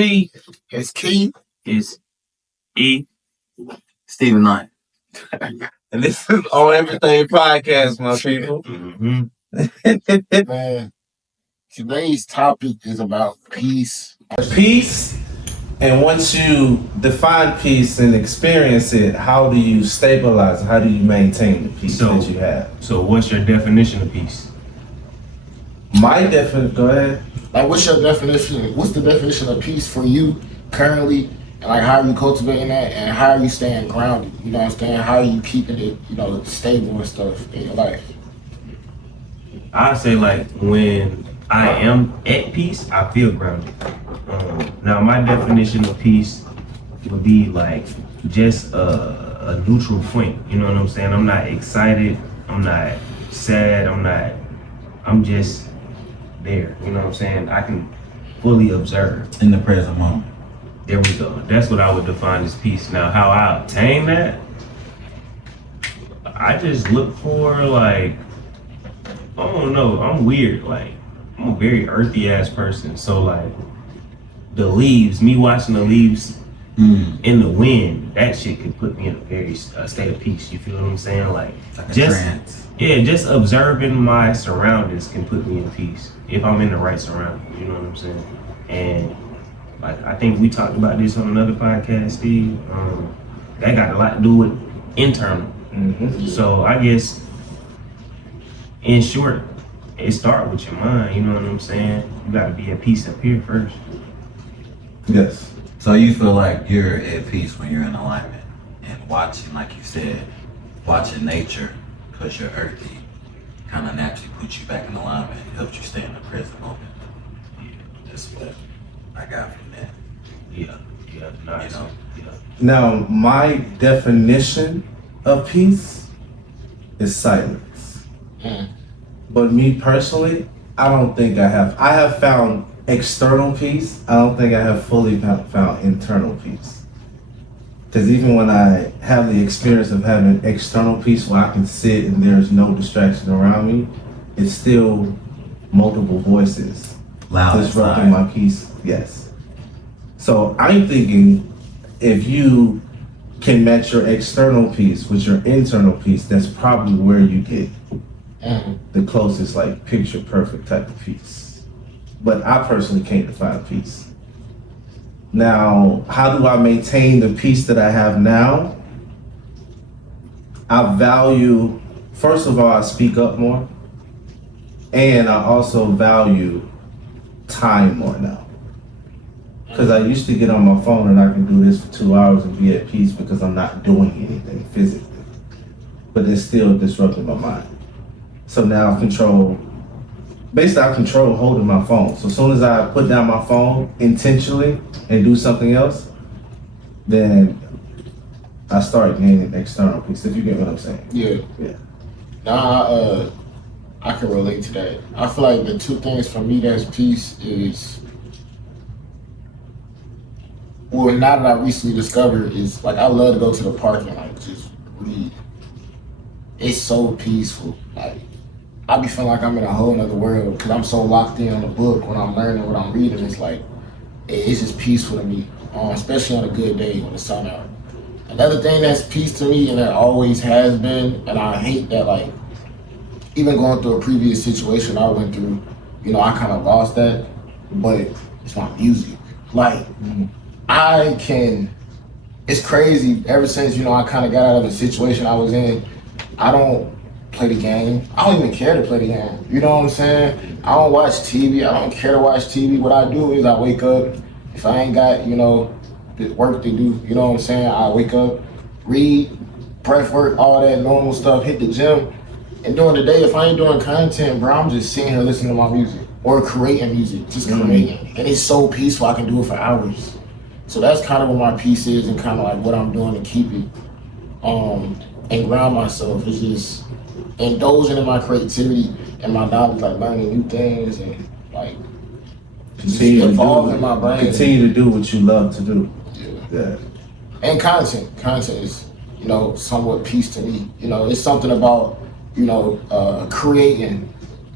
T. It's Keith. It's E. Stephen Knight. And this is On Everything Podcast, my people. Man, today's topic is about peace. Peace, and once you define peace and experience it, how do you stabilize it? How do you maintain the peace that you have? So what's your definition of peace? My definition, go ahead. Like, what's your definition? What's the definition of peace for you currently? And like, how are you cultivating that? And how are you staying grounded? You know what I'm saying? How are you keeping it, stable and stuff in your life? I say like when I am at peace, I feel grounded. Now my definition of peace would be like just a neutral point. You know what I'm saying? I'm not excited. I'm not sad. I'm just there. You know what I'm saying? I can fully observe. In the present moment. There we go. That's what I would define as peace. Now, how I obtain that, I just look for like, I don't know, I'm weird. Like, I'm a very earthy ass person. So like, the leaves, me watching the leaves in the wind, that shit can put me in a very state of peace. You feel what I'm saying? Like a just trance. Yeah, just observing my surroundings can put me in peace if I'm in the right surroundings. You know what I'm saying? And like I think we talked about this on another podcast, Steve. That got a lot to do with internal. Mm-hmm. So I guess, in short, it starts with your mind. You know what I'm saying? You got to be at peace up here first. Yes. So you feel like you're at peace when you're in alignment and watching, like you said, watching nature, because you're earthy, kind of naturally puts you back in alignment. It helps you stay in the present moment. Yeah, that's what I got from that. Yeah, nice. You know? Yeah. Now, my definition of peace is silence. But me personally, I don't think I have. I have found external peace. I don't think I have fully found internal peace. Because even when I have the experience of having external peace where I can sit and there's no distraction around me, it's still multiple voices Loud disrupting inside. my peace. Yes. So I'm thinking if you can match your external peace with your internal peace, that's probably where you get the closest, like, picture perfect type of peace. But I personally can't define peace. Now, how do I maintain the peace that I have now? I value, first of all, I speak up more. And I also value time more now. Because I used to get on my phone and I can do this for 2 hours and be at peace because I'm not doing anything physically. But it's still disrupting my mind. So now I control holding my phone. So as soon as I put down my phone intentionally and do something else, then I start gaining external peace, if you get what I'm saying. Yeah. Now, I can relate to that. I feel like the two things for me that's peace is, well, now that I recently discovered is, like, I love to go to the park and, like, just read. It's so peaceful. Like, I be feeling like I'm in a whole nother world because I'm so locked in on the book when I'm learning what I'm reading. It's like, it's just peaceful to me, especially on a good day when the sun out. Another thing that's peace to me, and that always has been, and I hate that, like, even going through a previous situation I went through, I kind of lost that, but it's my music. Like, it's crazy, ever since, I kind of got out of the situation I was in, I don't play the game. I don't even care to play the game. You know what I'm saying? I don't watch TV. I don't care to watch TV. What I do is I wake up. If I ain't got, the work to do, you know what I'm saying? I wake up, read, breath work, all that normal stuff, hit the gym. And during the day, if I ain't doing content, bro, I'm just sitting here listening to my music or creating music, just creating. And it's so peaceful, I can do it for hours. So that's kind of what my peace is and kind of like what I'm doing to keep it. And ground myself is just indulging in my creativity and my knowledge, like learning new things and like evolving my brain. Continue to do what you love to do. Yeah. And content is, somewhat peace to me. It's something about, creating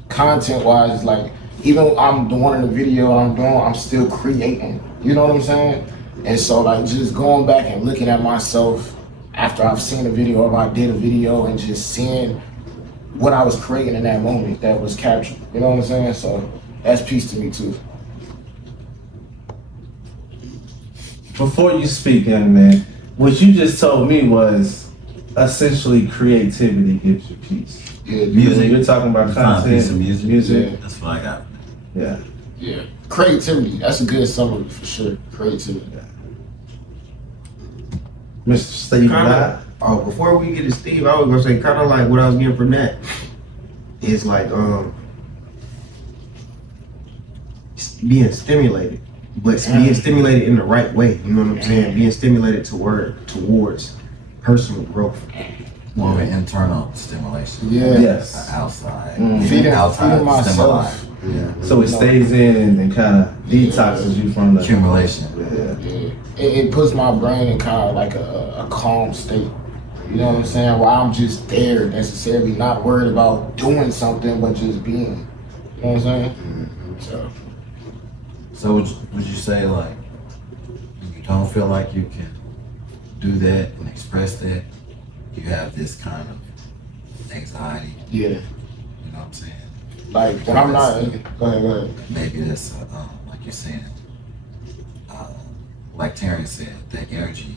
content wise. Like, even I'm the one in the video I'm doing, I'm still creating. You know what I'm saying? And so like just going back and looking at myself after I've seen a video or I did a video and just seeing what I was creating in that moment that was captured. You know what I'm saying? So that's peace to me too. Before you speak, young man, what you just told me was essentially creativity gives you peace. Yeah, Music. You're talking about Find content, peace in music. Yeah. That's what I got. Yeah. Yeah. Creativity. That's a good summary for sure. Creativity. Mr. Steve Kinda- Knott. Oh, before we get to Steve, I was gonna say kind of like what I was getting from that is like being stimulated, but being stimulated in the right way. You know what I'm saying? Being stimulated towards personal growth. More of an internal stimulation. Yeah. Yes. Outside. Feeding outside myself. stimuli. Yeah. So it stays in and kind of detoxes you from the Accumulation. Yeah. Yeah. It puts my brain in kind of like a calm state. You know what I'm saying? Where I'm just there necessarily, not worried about doing something, but just being. You know what I'm saying? So, So would you say like you don't feel like you can do that and express that? You have this kind of anxiety. yeah. You know what I'm saying? Like, when I'm not. Go ahead. Maybe that's like you're saying. Like Terrence said, that energy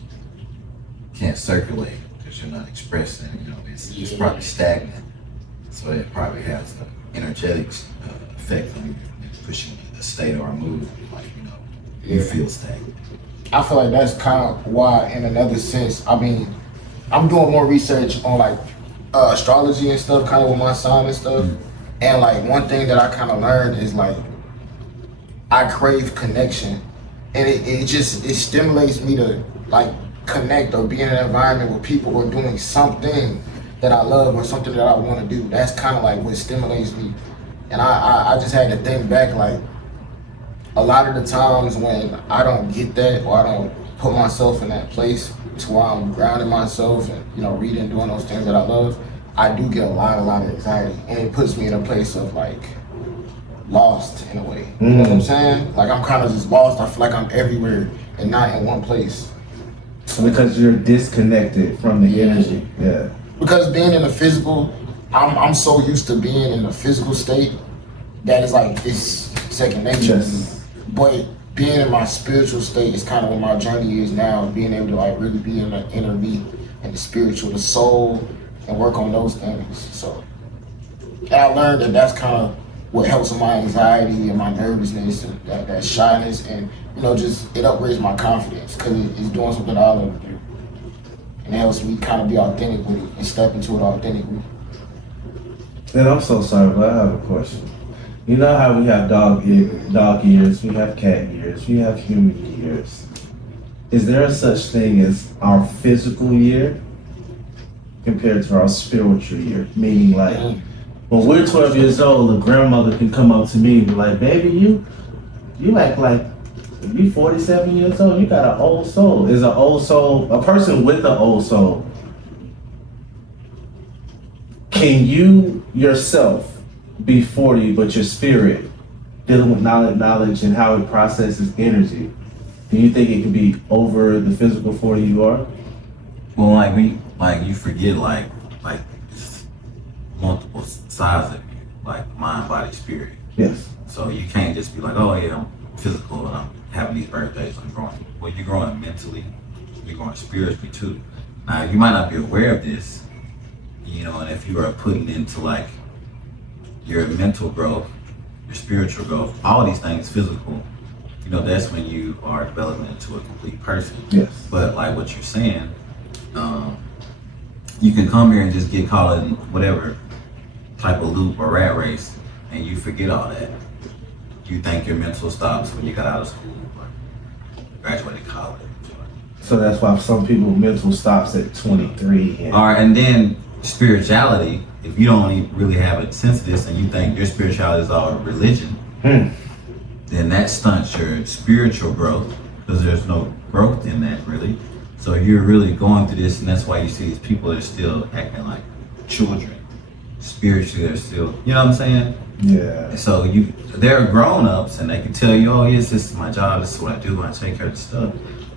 can't circulate because you're not expressing. You know, it's probably stagnant. So it probably has the energetic effect on you and push you in a state or a mood like you Yeah. feel stagnant. I feel like that's kind of why, in another sense, I mean, I'm doing more research on like astrology and stuff, kind of with my sign and stuff. And like one thing that I kind of learned is like I crave connection, and it stimulates me to like connect or be in an environment where people are doing something that I love or something that I want to do. That's kind of like what stimulates me. And I just had to think back, like a lot of the times when I don't get that or I don't put myself in that place to where I'm grounding myself and, you know, reading and doing those things that I love, I do get a lot of anxiety. And it puts me in a place of like lost in a way. You know what I'm saying? Like I'm kind of just lost. I feel like I'm everywhere and not in one place. Because you're disconnected from the energy. Yeah. Because being in the physical, I'm so used to being in the physical state that it's like it's second nature to me. Yes. But being in my spiritual state is kind of what my journey is now, being able to like really be in the inner me and the spiritual, the soul, and work on those things. So, and I learned that that's kind of what helps with my anxiety and my nervousness and that shyness, and you know, just it upgrades my confidence because it's doing something I love to do, and it helps me kind of be authentic with it and step into it authentically. And I'm so sorry, but I have a question. You know how we have dog ears, we have cat ears, we have human ears. Is there a such thing as our physical ear compared to our spiritual ear? Meaning like, when we're 12 years old, a grandmother can come up to me and be like, baby, you act like you 47 years old, you got an old soul. Is an old soul, a person with an old soul, can you yourself be 40, but your spirit dealing with knowledge and how it processes energy? Do you think it could be over the physical 40 you are? Well, like you forget like it's multiple sides of you, like mind, body, spirit. Yes. So you can't just be like, oh yeah, I'm physical and I'm having these birthdays, I'm growing. Well, you're growing mentally, you're growing spiritually too. Now you might not be aware of this, you know, and if you are putting into like your mental growth, your spiritual growth, all these things physical, you know, that's when you are developing into a complete person. Yes. But like what you're saying, you can come here and just get caught in whatever type of loop or rat race and you forget all that. You think your mental stops when you got out of school or graduated college. So that's why some people mental stops at 23. And All right, and then spirituality, if you don't even really have a sense of this and you think your spirituality is all religion, then that stunts your spiritual growth because there's no growth in that really. So you're really going through this, and that's why you see these people that are still acting like children. spiritually they're still, you know what I'm saying? Yeah. So they're grown-ups and they can tell you, oh yes, this is my job, this is what I do, I take care of the stuff.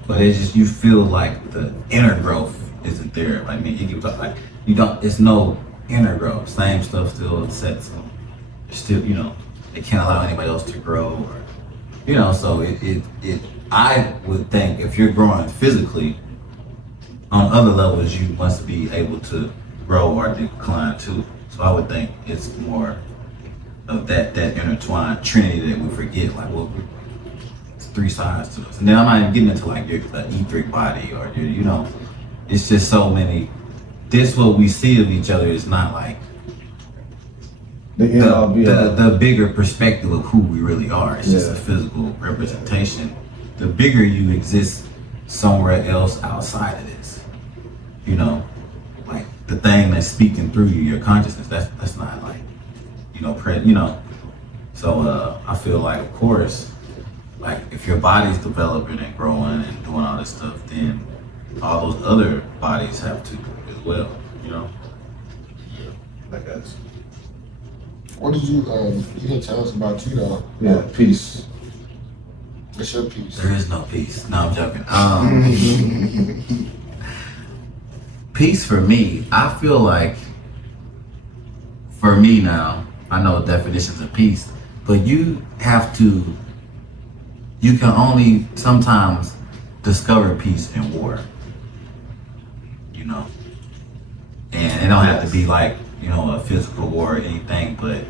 But it's just, you feel like the inner growth isn't there. Like me, you like, you don't, it's no inner growth. Same stuff still sets them. Still, you know, they can't allow anybody else to grow or, you know, so I would think if you're growing physically, on other levels, you must be able to grow or decline too. So I would think it's more of that intertwined trinity that we forget. Like, well, it's three sides to us. And then I'm not even getting into like your etheric body or your, you know, it's just so many. This what we see of each other is not like the bigger perspective of who we really are. It's just a physical representation. The bigger you exist somewhere else outside of this, you know, like the thing that's speaking through you, your consciousness. That's not like, you know, you know. So I feel like, of course, like if your body's developing and growing and doing all this stuff, then all those other bodies have to as well, you know. I guess. What did you didn't tell us about you though? Yeah, peace. What's your piece? There is no peace. No, I'm joking. Peace for me, I feel like, for me now, I know definitions of peace, but you can only sometimes discover peace in war, you know? And it don't have to be like, you know, a physical war or anything, but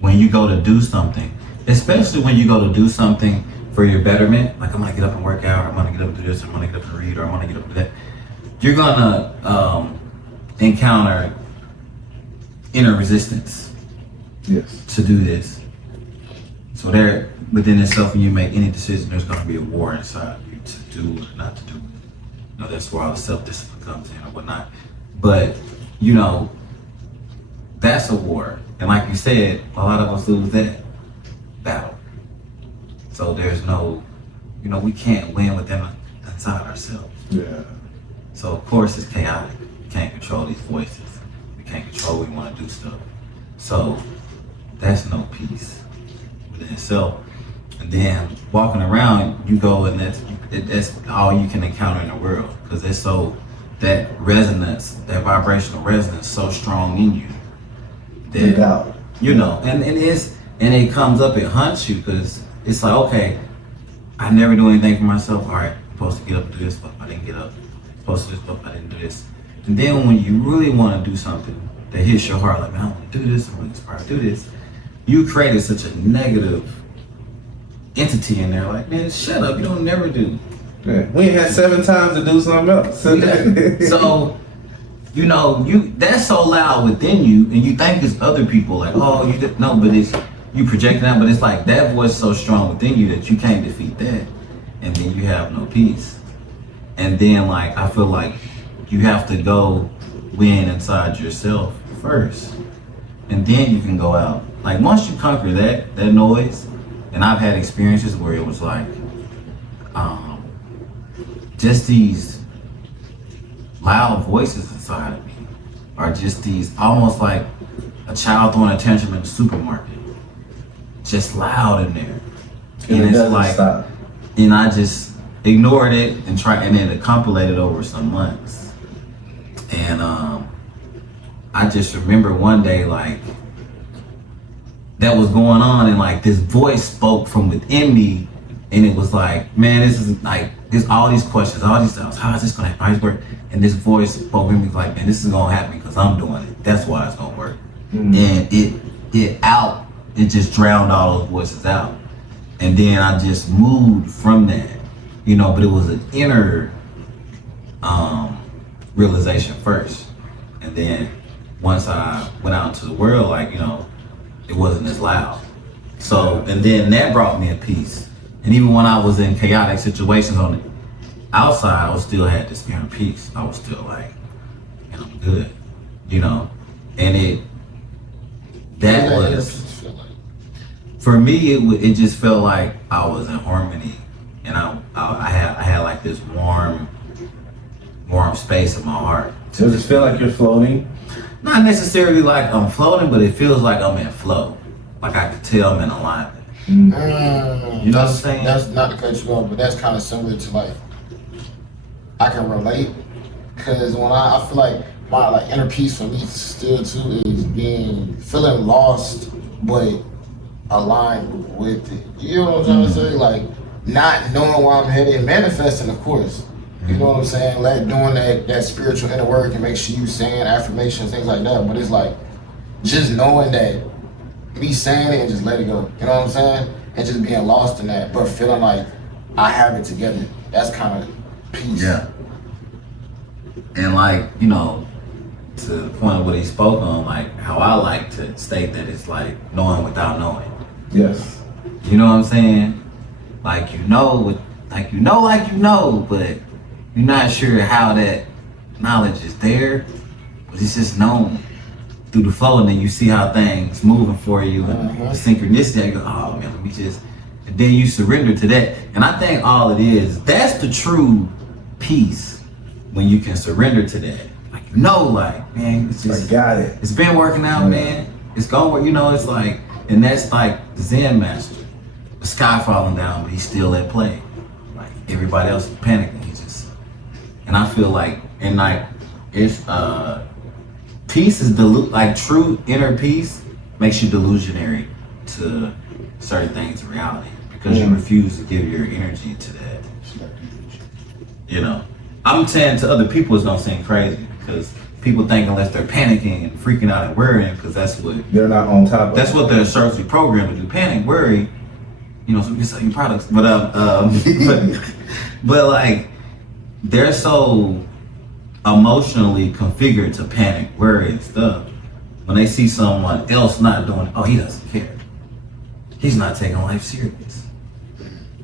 when you go to do something, especially when you go to do something for your betterment, like I'm gonna get up and work out, or I'm gonna get up and do this, or I'm gonna get up and read, or I'm gonna get up and do that, you're gonna encounter inner resistance to do this. So there, within itself, when you make any decision, there's gonna be a war inside you to do or not to do. You know, that's where all the self-discipline comes in or whatnot. But, you know, that's a war. And like you said, a lot of us lose that battle. So there's no, you know, we can't win within inside ourselves. Yeah. So of course it's chaotic. We can't control these voices. We can't control when we want to do stuff. So that's no peace within itself. And then walking around, you go and that's all you can encounter in the world, because it's so, that resonance, that vibrational resonance, so strong in you that, you know, and it comes up, it hunts you, because it's like, okay, I never do anything for myself. All right, I'm supposed to get up and do this, but I didn't get up. I'm supposed to do this, but I didn't do this. And then when you really want to do something that hits your heart, like, man, I want to do this, I'm really inspired to do this, you created such a negative entity in there, like, man, shut up, you don't never do. Yeah. We ain't had 7 times to do something else. So, you know, that's so loud within you, and you think it's other people, like, oh, you did, no, but it's you projecting that, but it's like that voice so strong within you that you can't defeat that, and then you have no peace. And then, like, I feel like you have to go win inside yourself first, and then you can go out. Like, once you conquer that noise, and I've had experiences where it was like, just these loud voices inside of me are just these, almost like a child throwing a tantrum in the supermarket, just loud in there. And it's like, stop. And I just ignored it and then it accumulated over some months. And I just remember one day, like, that was going on, and like this voice spoke from within me, and it was like, man, this is like, there's all these questions, all these things. How is this gonna happen? How is this work? And this voice spoke in me like, man, this is gonna happen because I'm doing it. That's why it's gonna work. Mm-hmm. And it just drowned all those voices out. And then I just moved from that, you know, but it was an inner realization first. And then once I went out into the world, like, you know, it wasn't as loud. So, and then that brought me a peace. And even when I was in chaotic situations on the outside, I still had this inner peace. I was still like, and I'm good, you know? And that was, for me, it just felt like I was in harmony. And I had like this warm space in my heart Does it feel like you're floating? Not necessarily like I'm floating, but it feels like I'm in flow. Like I can tell I'm in alignment. You know what I'm saying? That's not to cut you off, but that's kind of similar to like I can relate because when I feel like my like inner peace for me still too is feeling lost but aligned with it. You know what I'm trying to say? Like not knowing where I'm headed, manifesting, of course. You know what I'm saying? Like doing that spiritual inner work and make sure you saying affirmations, things like that. But it's like just knowing that me saying it and just let it go. You know what I'm saying? And just being lost in that, but feeling like I have it together. That's kind of peace. Yeah. And like, you know, to the point of what he spoke on, like how I like to state that it's like knowing without knowing. Yes. You know what I'm saying? Like you know, but you're not sure how that knowledge is there, but it's just known through the flow, and then you see how things moving for you and the synchronicity. You go, oh man, let me just, and then you surrender to that. And I think all it is, that's the true peace when you can surrender to that. Like you know, like man, it's just I got it. it's been working out, man. It's going work. You know, it's like, and that's like the Zen master. The sky falling down, but he's still at play. Like everybody else is panicking. He just, and I feel like, and like, if peace is like true inner peace makes you delusionary to certain things in reality because you refuse to give your energy to that. You know, I'm saying to other people it's gonna seem crazy because people think unless they're panicking and freaking out and worrying, because that's what They're not on top of that's it. what they're certainly programmed to do. Panic, worry, you know, so we can sell you products. But but like they're so emotionally configured to panic, worry, and stuff. When they see someone else not doing it, oh, he doesn't care. He's not taking life serious.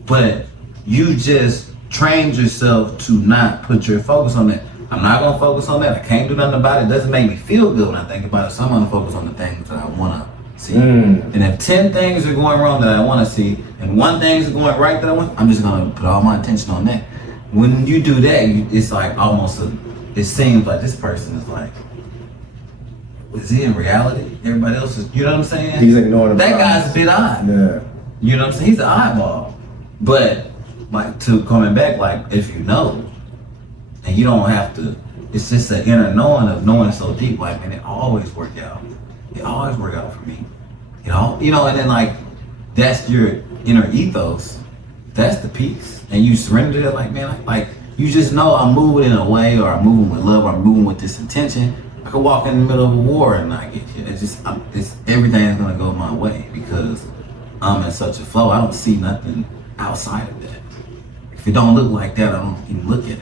But you just trained yourself to not put your focus on that. I'm not gonna focus on that. I can't do nothing about it. It doesn't make me feel good when I think about it. So I'm gonna focus on the things that I wanna see. And if 10 things are going wrong that I wanna see, and one thing is going right that I want, I'm just gonna put all my attention on that. When you do that, it's like almost it seems like this person is like, is he in reality? Everybody else is, you know what I'm saying? He's ignoring the that problems. guy's a bit odd. Yeah. You know what I'm saying? He's an oddball. But like to coming back, like if you know, and you don't have to, it's just an inner knowing of knowing so deep, like, and it always worked out. It always worked out for me. You know, and then like that's your inner ethos. That's the peace. And you surrender to it, like, man, like you just know I'm moving in a way, or I'm moving with love, or I'm moving with this intention. I could walk in the middle of a war and not get hit. It's just, it's everything's gonna go my way because I'm in such a flow. I don't see nothing outside of that. If it don't look like that, I don't even look at it.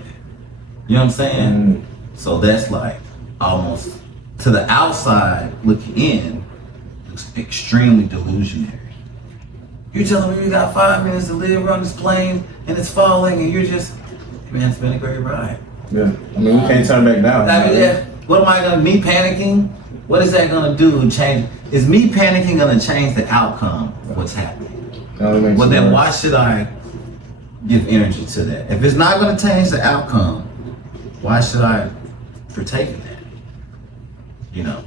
You know what I'm saying? So that's like almost to the outside looking in, looks extremely delusionary. You're telling me you got 5 minutes to live on this plane and it's falling, and you're just, man, it's been a great ride. Yeah. I mean, we can't turn back now. I mean, yeah. What am I gonna, me panicking? What is that gonna do to change? Is me panicking gonna change the outcome of what's happening? Well, then why should I give energy to that? If it's not gonna change the outcome, why should I partake in that? You know,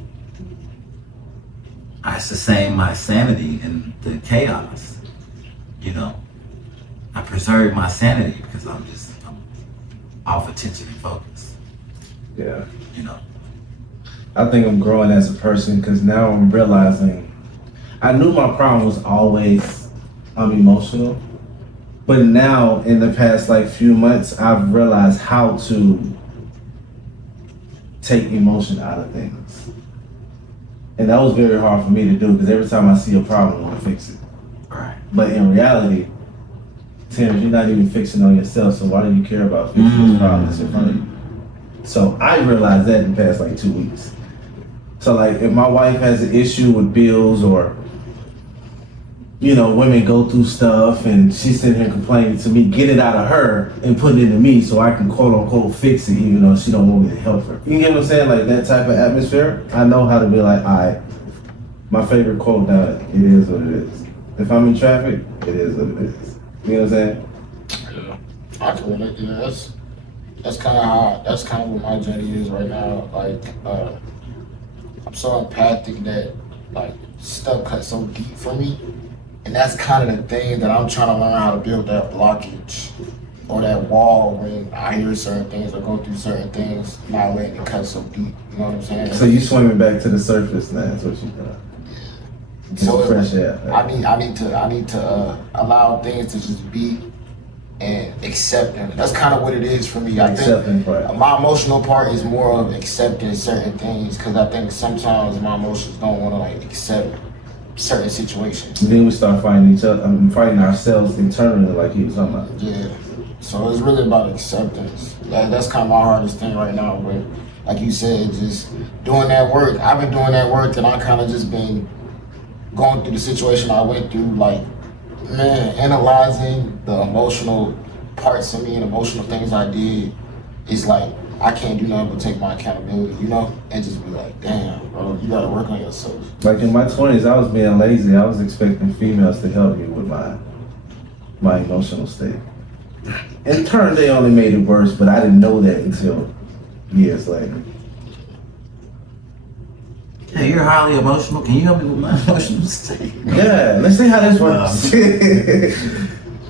I sustain my sanity in the chaos. You know, I preserve my sanity because I'm off attention and focus. Yeah. You know. I think I'm growing as a person because now I'm realizing I knew my problem was always I'm emotional, but now in the past like few months I've realized how to take emotion out of things, and that was very hard for me to do because every time I see a problem I want to fix it. Right. But in reality, Tim, you're not even fixing on yourself, so why do you care about fixing this problem that's in front of you? So I realized that in the past like 2 weeks. So like if my wife has an issue with bills, or you know, women go through stuff and she's sitting here complaining to me, get it out of her and put it into me so I can quote unquote fix it, even though she don't want me to help her. You get what I'm saying? Like that type of atmosphere, I know how to be like, all right, my favorite quote now, it is what it is. If I'm in traffic, it is what it is. You know what I'm saying? I can relate to that. that's kind of how, that's kind of what my journey is right now. Like, I'm so empathic that, like, stuff cuts so deep for me. And that's kind of the thing that I'm trying to learn how to build that blockage or that wall when I hear certain things or go through certain things, not letting it cut so deep. You know what I'm saying? So you swimming back to the surface now? Is what you doing? So Fresh air. I need to allow things to just be and accept them. That's kind of what it is for me. I think Accepting part. my emotional part is more of accepting certain things because I think sometimes my emotions don't want to like accept certain situations. Then we start fighting each other. Fighting ourselves internally, like he was talking about. Yeah. So it's really about acceptance. That's kind of my hardest thing right now. But like you said, just doing that work. I've been doing that work, and I kind of just been going through the situation I went through, like, man, analyzing the emotional parts of me and emotional things I did. It's like I can't do nothing but take my accountability, you know, and just be like, damn, bro, you gotta work on yourself. Like in my 20s, I was being lazy. I was expecting females to help me with my emotional state. In turn, they only made it worse, but I didn't know that until years later. Hey, you're highly emotional. Can you help me with my emotional state? Yeah, let's see how this works.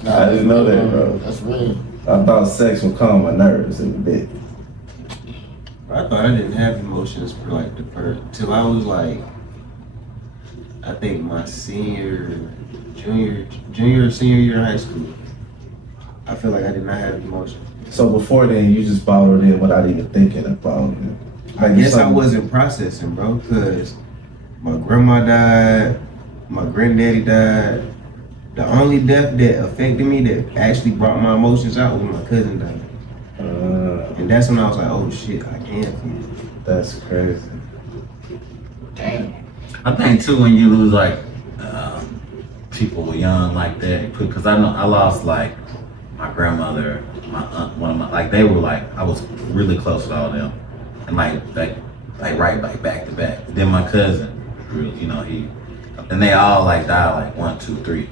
Nah, I didn't know that, bro. That's real. I thought sex would calm my nerves in a bit. I thought I didn't have emotions for like the first till I was like, I think my junior or senior year in high school. I feel like I did not have emotions. So before then, you just followed in without even thinking about it. I guess I wasn't processing, bro, because my grandma died, my granddaddy died. The only death that affected me that actually brought my emotions out was my cousin died. And that's when I was like, oh shit, I can't feel. That's crazy. Damn. I think too when you lose like people young like that, because I know I lost like my grandmother, my aunt, one of my like they were like I was really close with all of them, and like right back to back. Then my cousin, you know and they all like died like 1, 2, 3,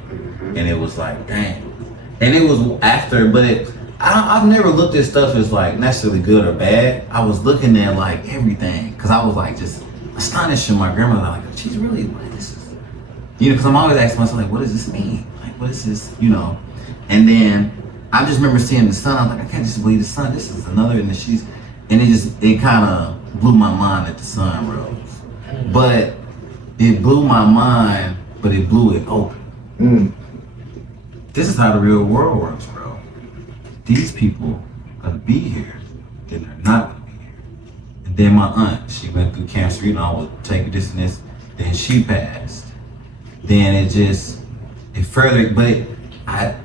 and it was like dang, and it was after, but I've never looked at stuff as like necessarily good or bad. I was looking at like everything because I was like just astonished in my grandmother. Like she's really what this is, you know? Because I'm always asking myself like, what does this mean? Like what is this, you know? And then I just remember seeing the sun. I'm like, I can't just believe the sun. This is another, and it kind of blew my mind that the sun rose. But it blew my mind, but it blew it open. This is how the real world works, bro. These people are gonna be here, then they're not gonna be here. And then my aunt, she went through cancer, you know, I would take this and this, then she passed. Then it further, but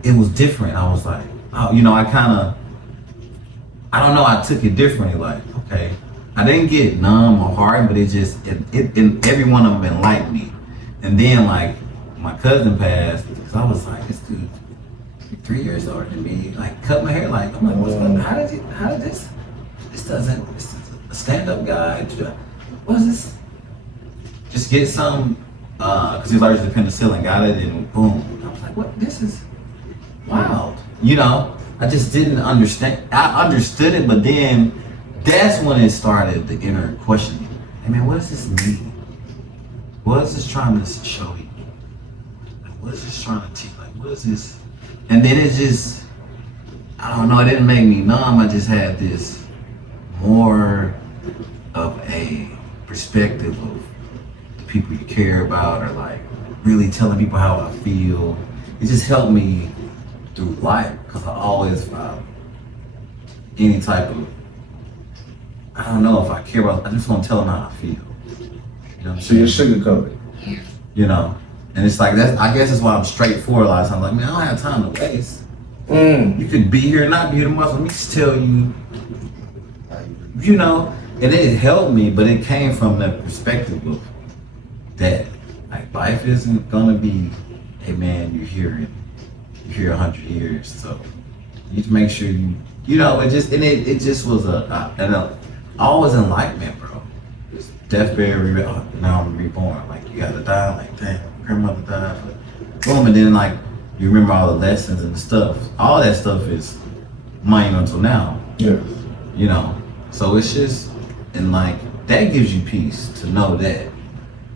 it was different. I was like, oh, you know, I don't know, I took it differently, like, okay. I didn't get numb or hard, but it every one of them enlightened me. And then like, my cousin passed, because I was like, this dude, 3 years older than me, like cut my hair, like I'm like, what's going on? How did this is a stand-up guy, what's this? Just get some, cause he's allergic to penicillin, got it, and boom. I was like, what, this is wild. You know, I just didn't understand, I understood it, but then that's when it started, the inner questioning. Hey man, what does this mean? What is this trying to show you? Like, what is this trying to teach? Like, what is this? And then it just, I don't know, it didn't make me numb. I just had this more of a perspective of the people you care about, or like really telling people how I feel. It just helped me through life, because I always found any type of, I don't know if I care about, I just want to tell them how I feel. You know what I'm So you're saying? sugarcoated. You know? And it's like, I guess that's why I'm straightforward a lot of times. Like, man, I don't have time to waste. You could be here, not be here tomorrow. So let me just tell you, you know, and it helped me, but it came from the perspective of that, like, life isn't gonna be, hey man, you're here 100 years, so you just make sure you know, it just was always enlightenment, bro. Death, burial, now I'm reborn. Like, you gotta die, like, damn, grandmother died, but boom, and then like, you remember all the lessons and the stuff. All that stuff is monumental now. Yeah. you know. So it's just, and like, that gives you peace to know that,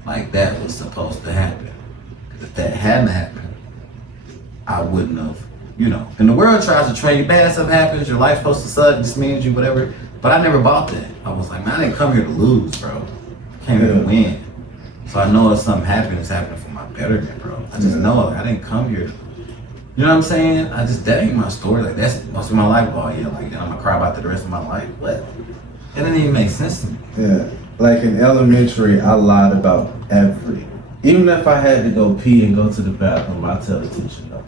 like, that was supposed to happen. 'Cause if that hadn't happened, I wouldn't have, you know. And the world tries to train you, bad stuff happens, your life's supposed to suck, this means you, whatever. But I never bought that. I was like, man, I didn't come here to lose, bro. I came here to win. So I know if something happened, it's happening for my betterment, bro. I just know, like, I didn't come here. You know what I'm saying? That ain't my story. Like, that's most of my life. Oh, yeah, like, I'm gonna cry about that the rest of my life. What? It didn't even make sense to me. Yeah. Like in elementary, I lied about even if I had to go pee and go to the bathroom, I tell the teacher no.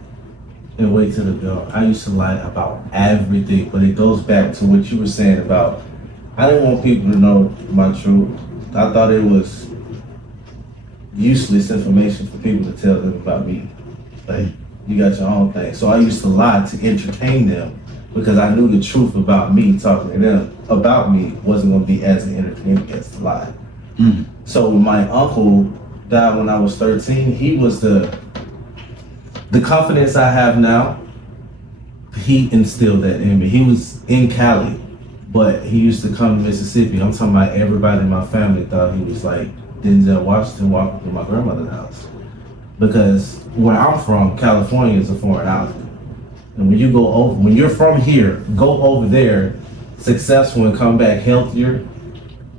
And wait till the bell. I used to lie about everything, but it goes back to what you were saying about I didn't want people to know my truth. I thought it was useless information for people to tell them about me. Like, you got your own thing. So I used to lie to entertain them because I knew the truth about me, talking to them about me wasn't going to be as entertaining as the lie. Mm. So when my uncle died when I was 13, he was the confidence I have now. He instilled that in me. He was in Cali, but he used to come to Mississippi. I'm talking about everybody in my family thought he was like Denzel Washington walking through my grandmother's house. Because where I'm from, California is a foreign object. And when you're from here, go over there, successful and come back healthier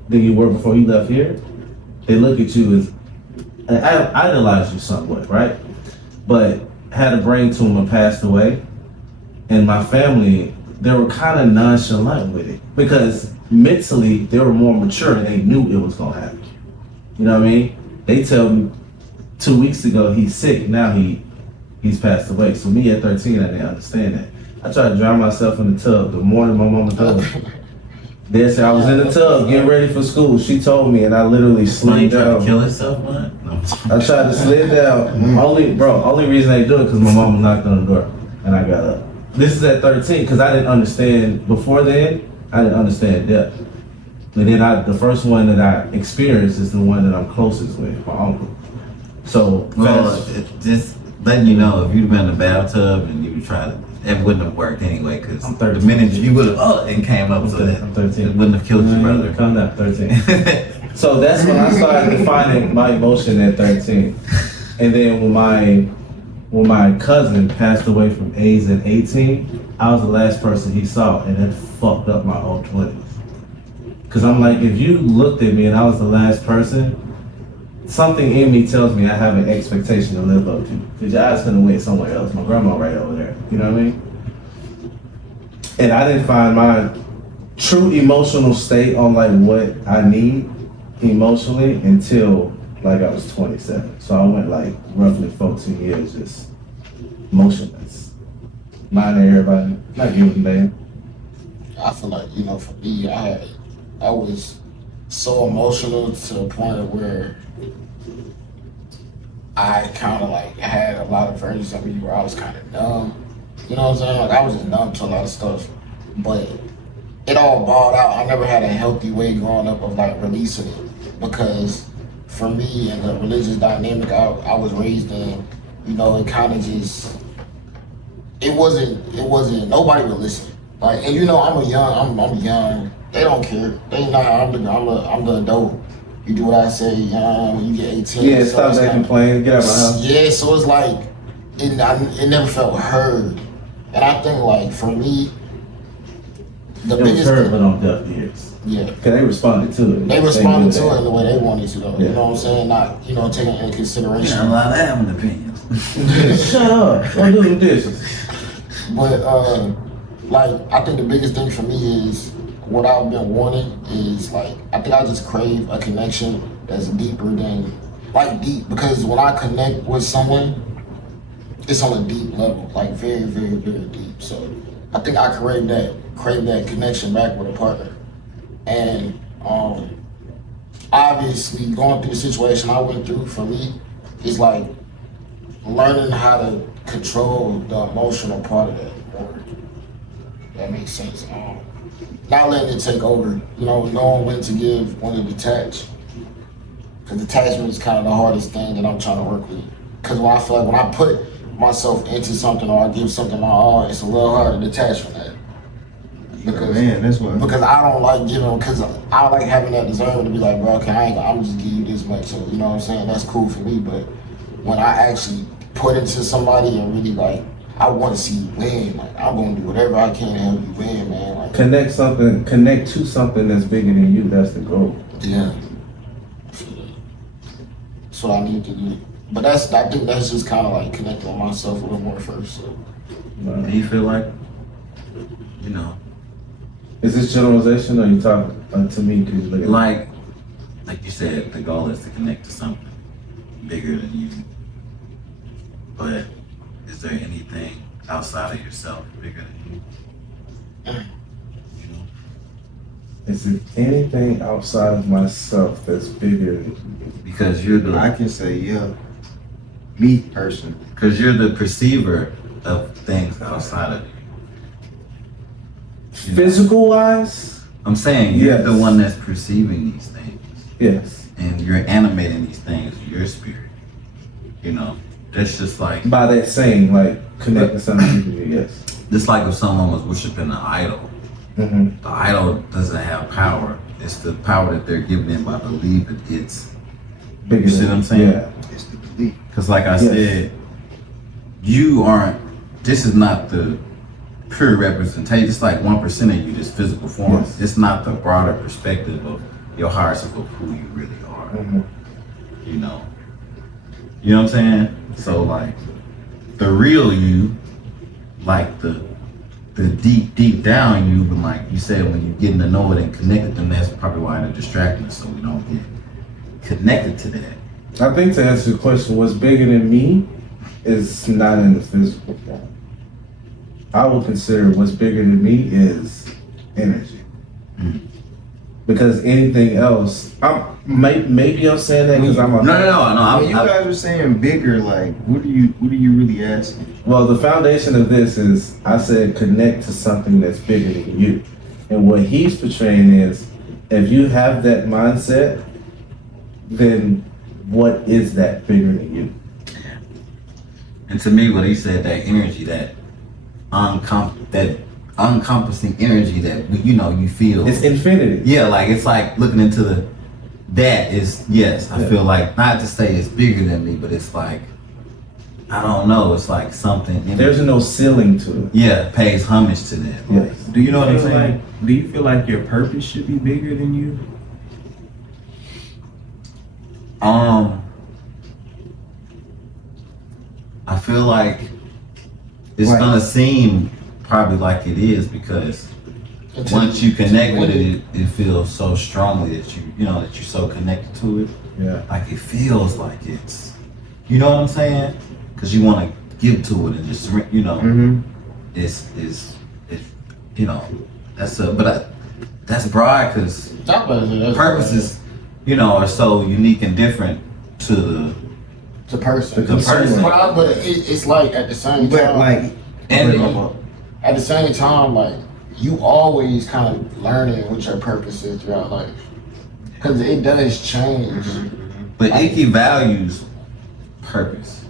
than you were before you left here, they look at you as, I idolize you somewhat, right? But had a brain tumor and passed away, and my family, they were kind of nonchalant with it because mentally they were more mature and they knew it was gonna happen. You know what I mean? They tell me 2 weeks ago he's sick, now he's passed away. So me at 13, I didn't understand that. I tried to drown myself in the tub the morning my mama told me. They said I was in the tub getting ready for school. She told me and I literally slid Tried down. to kill himself, man? No. I tried to slid down. Only reason I do it because my mama knocked on the door and I got up. This is at 13 because I didn't understand, before then, I didn't understand death. And then the first one that I experienced is the one that I'm closest with, my uncle. So, Well, just letting you know, if you'd been in the bathtub and you tried to, it wouldn't have worked anyway, because I'm the 13. minute you would have, and came up, I'm so that 13. it wouldn't have killed you, brother. Calm down, 13. So that's when I started defining my emotion at 13. And then when my cousin passed away from AIDS at 18, I was the last person he saw, and it fucked up my whole 20s. Cause I'm like, if you looked at me and I was the last person, something in me tells me I have an expectation to live up to. Cause your eyes couldn't wait somewhere else. My grandma right over there. You know what I mean? And I didn't find my true emotional state on like what I need emotionally until like I was 27. So I went like roughly 14 years just motionless. Minding everybody, not giving a damn. I feel like, for me, I was so emotional to the point where I kind of like had a lot of versions of me where I was kind of numb. You know what I'm saying? Like I was just numb to a lot of stuff, but it all balled out. I never had a healthy way growing up of like releasing it because for me and the religious dynamic I was raised in, it kind of just, it wasn't, nobody would listen. Like, and I'm young. They don't care. They not. I'm the adult. You do what I say. When you get 18. Yeah, so stop making plans. Get out of my house. Yeah, so it's like it never felt heard, and I think like for me, the It was biggest heard, thing, but on deaf ears. yeah, Cause they responded to it. they responded knew to that. it the way they wanted to though. Yeah. You know what I'm saying? Not taking into consideration. You're not allowed to have an opinion. Shut up. Don't do them dishes. But like I think the biggest thing for me is what I've been wanting is like I think I just crave a connection that's deeper than deep because when I connect with someone, it's on a deep level, like very, very, very deep. So I think I crave that connection back with a partner. And obviously going through the situation I went through for me is like learning how to control the emotional part of that more. That makes sense. Not letting it take over, knowing when to give, when to detach. Because detachment is kind of the hardest thing that I'm trying to work with. Because I feel like when I put myself into something or I give something my all, it's a little hard to detach from that. Because Man, that's what. because I don't like giving, because I like having that desire to be like, bro, okay, I'm just give you this much, so you know what I'm saying? That's cool for me, but when I actually put into somebody and really like, I want to see you win, like I'm gonna do whatever I can to help you win, man. Like, Connect to something that's bigger than you. That's the goal. yeah. That's what I need to do. But I think that's just kind of like connecting with myself a little more first. So. Do you feel like, you know, Is this generalization, or you talking to me? Cause you look at like you said, the goal is to connect to something bigger than you. But is there anything outside of yourself bigger than you? You know? Is it anything outside of myself that's bigger than you? Because you're I the can say, yeah. Me personally. perceiver of things outside of you. You know? Physical wise, I'm saying you're Yes. the one that's perceiving these things. yes. And you're animating these things with your spirit. You know, that's just like By that saying, like connecting something to you, yes. just like if someone was worshiping an idol. Mm-hmm. The idol doesn't have power. It's the power that they're given in by believing it's. Bigger You see than- what I'm saying? Yeah. It's the belief. Because like I Yes. said, you aren't. This is not the pure representation. It's like 1% of you, this physical form. Yes. It's not the broader perspective of your higher self of who you really are. Mm-hmm. You know. You know what I'm saying? So like the real you, like the deep down you, but like you said, when you're getting to know it and connect with them, that's probably why they're distracting us, so we don't get connected to that. I think to answer the question, what's bigger than me is not in the physical form. I would consider what's bigger than me is energy. Mm. Because anything else, maybe I'm saying that because I'm a No. When you guys were saying bigger, like, what are you really asking? Well, the foundation of this is I said connect to something that's bigger than you. And what he's portraying is if you have that mindset, then what is that bigger than you? And to me, what he said, that energy, that encompassing energy that you feel. It's infinity. Yeah, like it's like looking into that is yes. I Yeah. feel like not to say it's bigger than me, but it's like I don't know. It's like something. In There's no ceiling to it. yeah, pays homage to that. Yes. Do you know what I'm feel saying? like? Do you feel like your purpose should be bigger than you? I feel like it's Right. gonna seem probably like it is because once you connect with it, it feels so strongly that that you're so connected to it. Yeah. Like it feels like it's, you know what I'm saying? Because you want to give to it and just, Mm-hmm. it's that's broad because purposes, are so unique and different to the person. The person. But it's like at the same But time, like, and at the same time, like you always kind of learning what your purpose is throughout life, because it does change. but Icky values purpose.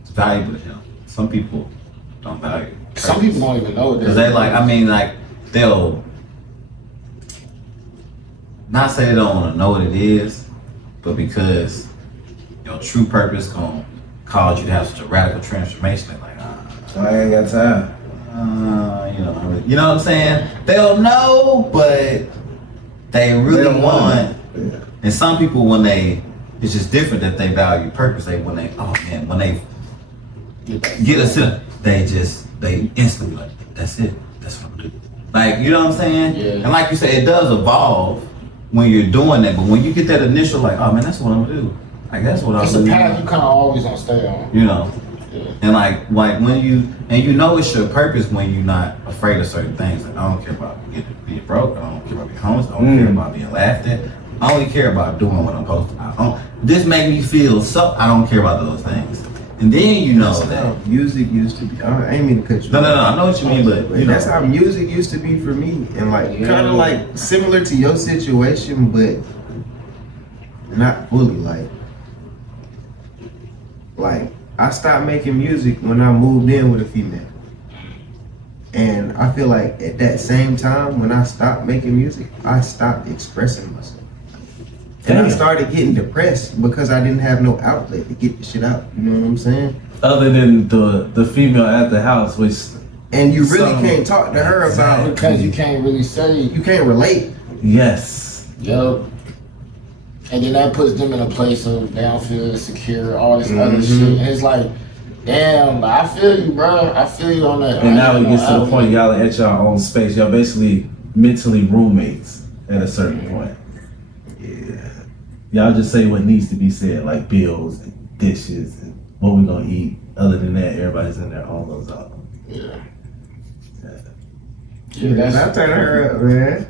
It's valuable to him. Some people don't value purpose. Some people don't even know it. Because they'll not say they don't want to know what it is, but because your true purpose gonna cause you to have such a radical transformation, they're like, I ain't got time. you know what I'm saying? They'll know, but they really don't want. Yeah. And some people, it's just different that they value purpose. When they get a sip, they instantly like, that's it. That's what I'm gonna do. Like, you know what I'm saying? Yeah. And like you said, it does evolve when you're doing that. But when you get that initial, like, oh man, that's what I'm gonna do. Like that's what It's I'm a gonna path do. you kind of always gonna stay on. Yeah. And like when it's your purpose when you're not afraid of certain things. Like I don't care about being broke. I don't care about being homeless. I don't care about being laughed at. I only care about doing what I'm supposed to. This make me feel so. I don't care about those things. And then you know that's how that. music used to be. I ain't mean to cut you No. off. I know what you mean, but you know. That's how music used to be for me, and like Yeah. kind of like similar to your situation, but not fully. Like I stopped making music when I moved in with a female, And I feel like at that same time, when I stopped making music, I stopped expressing myself. And I Damn. started getting depressed because I didn't have no outlet to get the shit out. You know what I'm saying? Other than the female at the house, which And you really So- can't talk to her about Because you can't really say, you can't relate. yes, yo. And then that puts them in a place of they don't feel secure, all this other shit. And it's like, damn, I feel you, bro. I feel you on that. and now it gets to the point y'all are at y'all own space. Y'all basically mentally roommates at a certain point. Yeah. Y'all just say what needs to be said, like bills and dishes and what we gonna eat. Other than that, everybody's in their own little zone. Yeah. Yeah, that's I turned her up, man.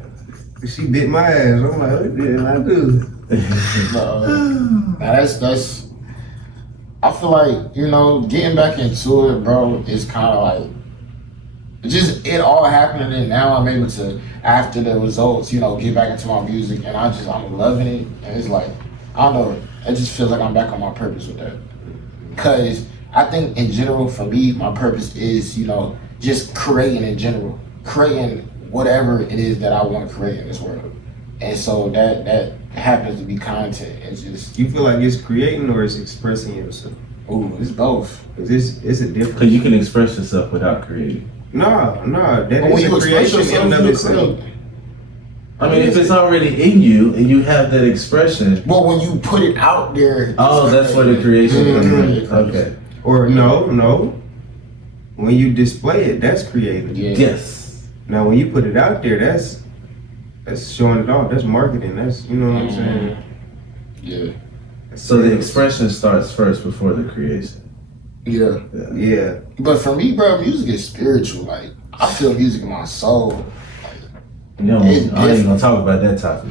She bit my ass. I'm like, what did I do? now that's. I feel like, you know, getting back into it, bro, is kind of like it all happening, and now I'm able to, after the results, you know, get back into my music, and I'm loving it, and it's like, I don't know, it just feels like I'm back on my purpose with that. Cause I think in general, for me, my purpose is, you know, just creating in general, creating whatever it is that I want to create in this world, and so that happens to be content. It's just, You feel like it's creating or it's expressing yourself? ooh, it's both. It's a difference. Cause you can express yourself without creating. No, that But when is you a express creation in yourself, and of you itself. create. I mean, if it's already in you and you have that expression, But when you put it out there, oh, that's where the creation comes in. Mhm. Okay. Or no. When you display it, that's creative. Yeah. Yes. Now, when you put it out there, that's showing it off. That's marketing. That's, you know what I'm saying. Yeah. So the expression starts first before the creation. Yeah. Yeah. But for me, bro, music is spiritual. Like, I feel music in my soul. You know, It's I ain't gonna talk about that topic.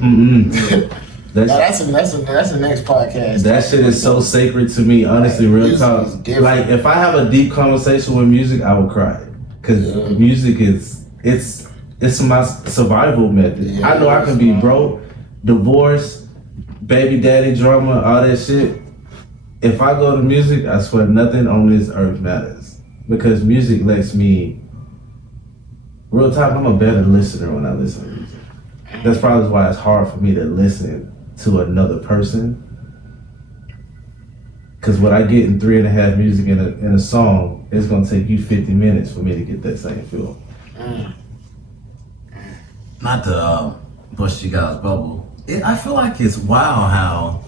Mm-mm. Now, That's, that's the next podcast. that shit is so sacred to me. Honestly, Like, real music talk. is different. Like if I have a deep conversation with music, I will cry because Yeah. music is it's my survival method. Yeah, I know I can be broke, divorced, baby daddy drama, all that shit. If I go to music, I swear nothing on this earth matters because music lets me. Real talk, I'm a better listener when I listen to music. That's probably why it's hard for me to listen to another person. Cause what I get in 3.5 music in a song, it's gonna take you 50 minutes for me to get that same feel. Not to bust you guys' bubble. I feel like it's wild how,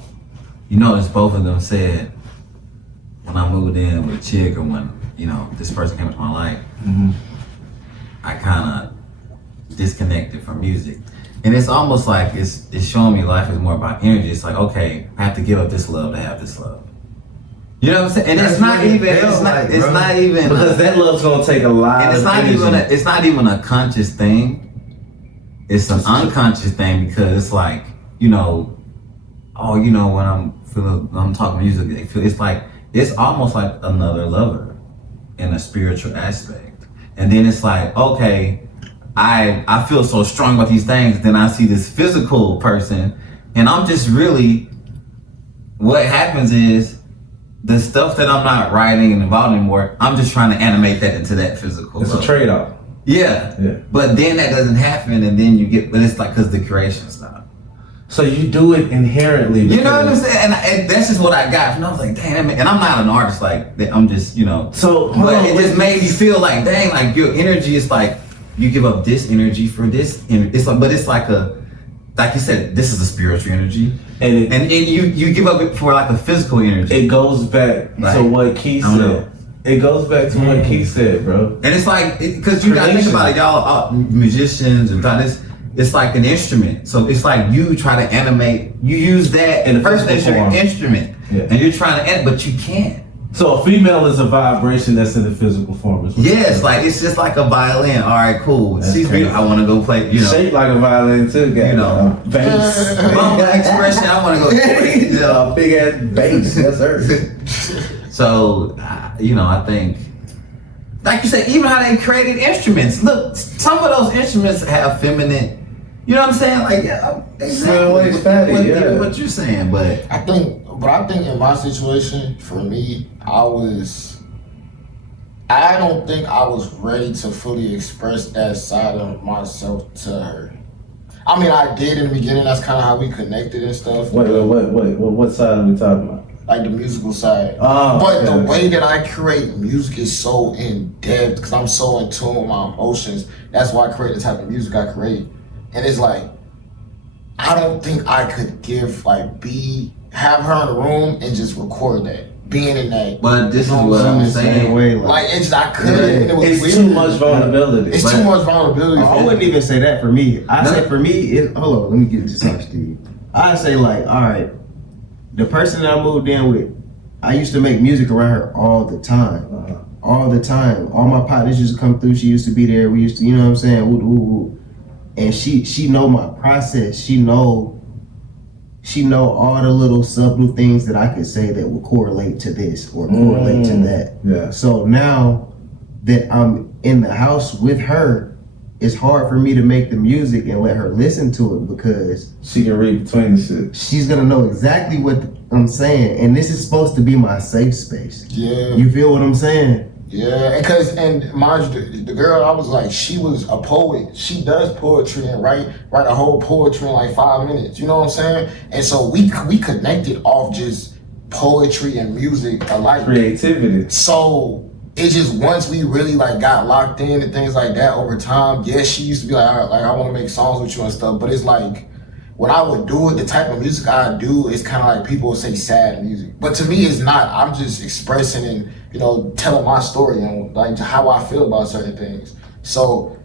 you notice both of them said, when I moved in with a chick or when, you know, this person came into my life, I kind of disconnected from music. And it's almost like it's showing me life is more about energy. It's like, okay, I have to give up this love to have this love. You know what I'm saying? And That's it's not what it even, felt it's not, like, it's bro. not even, Because that love's gonna take a lot and it's of not energy. it's not even a conscious thing. It's an unconscious thing because it's like, you know, oh, you know, when I'm talking music, it's like it's almost like another lover in a spiritual aspect. And then it's like, okay, I feel so strong about these things. Then I see this physical person, and I'm just really. What happens is the stuff that I'm not writing and involved anymore. I'm just trying to animate that into that physical. It's a love. trade-off. Yeah. Yeah. But then that doesn't happen, and then you get. But it's like because the creation stopped. So you do it inherently. You know what I'm because- saying? And that's just what I got. And I was like, damn. And I'm not an artist like that. I'm just, you know. So hold But on, it just made me feel like, dang, like your energy is like you give up this energy for this. It's like, but it's like like you said, this is a spiritual energy, and and you give up it for like a physical energy. it goes back Right. to what Keith I don't know. said. It goes back to what Keith said, bro. And it's like, because you gotta think Creation. about it, y'all, musicians and all this. It's like an instrument. So it's like you try to animate. You use that In a person as physical your form. instrument, Yeah. and you're trying to, but you can't. So a female is a vibration that's in the physical form. is what you're Yes, saying. like it's just like a violin. All right, cool. That's She's crazy. beautiful. I want to go play. You know, shaped like a violin too. Got, You know. bass. bump expression. I want to go. You know. Big ass bass, yes sir. So, you know, I think, like you said, even how they created instruments. Look, some of those instruments have feminine. You know what I'm saying? Like, yeah, Smell like fatty, yeah. What you're saying, but I think in my situation, for me, I was I don't think I was ready to fully express that side of myself to her. I mean, I did in the beginning. That's kind of how we connected and stuff. Wait, what side are we talking about? Like the musical side. Oh, But the okay. way that I create music is so in depth because I'm so in tune with my emotions. That's why I create the type of music I create. And it's like, I don't think I could have her in the room and just record that. Being in that. But this is You know what what I'm I'm saying. Way, Like, it's I couldn't. Yeah. And it was It's weird. too much vulnerability. It's But- too much vulnerability. I wouldn't even say that for me. I No. say for me, hold on, let me get this off, Steve. I say like, all right, the person that I moved in with, I used to make music around her all the time. All the time. All my partners used to come through. She used to be there. We used to, you know what I'm saying? Woo, woo, woo. And she know my process. She know all the little subtle things that I could say that will correlate to this or correlate to that. Yeah. So now that I'm in the house with her, it's hard for me to make the music and let her listen to it because She can read between the shit. she's gonna know exactly what I'm saying. And this is supposed to be my safe space. Yeah. You feel what I'm saying? Yeah, and mind you, the girl I was like, she was a poet. She does poetry and write a whole poetry in like 5 minutes. You know what I'm saying? And so we connected off just poetry and music alike. Creativity. So it just once we really like got locked in and things like that over time. Yeah, she used to be like, all right, like I want to make songs with you and stuff. But it's like when I would do it, the type of music I do is kind of like people would say sad music, but to me it's not. I'm just expressing and telling my story and like how I feel about certain things. So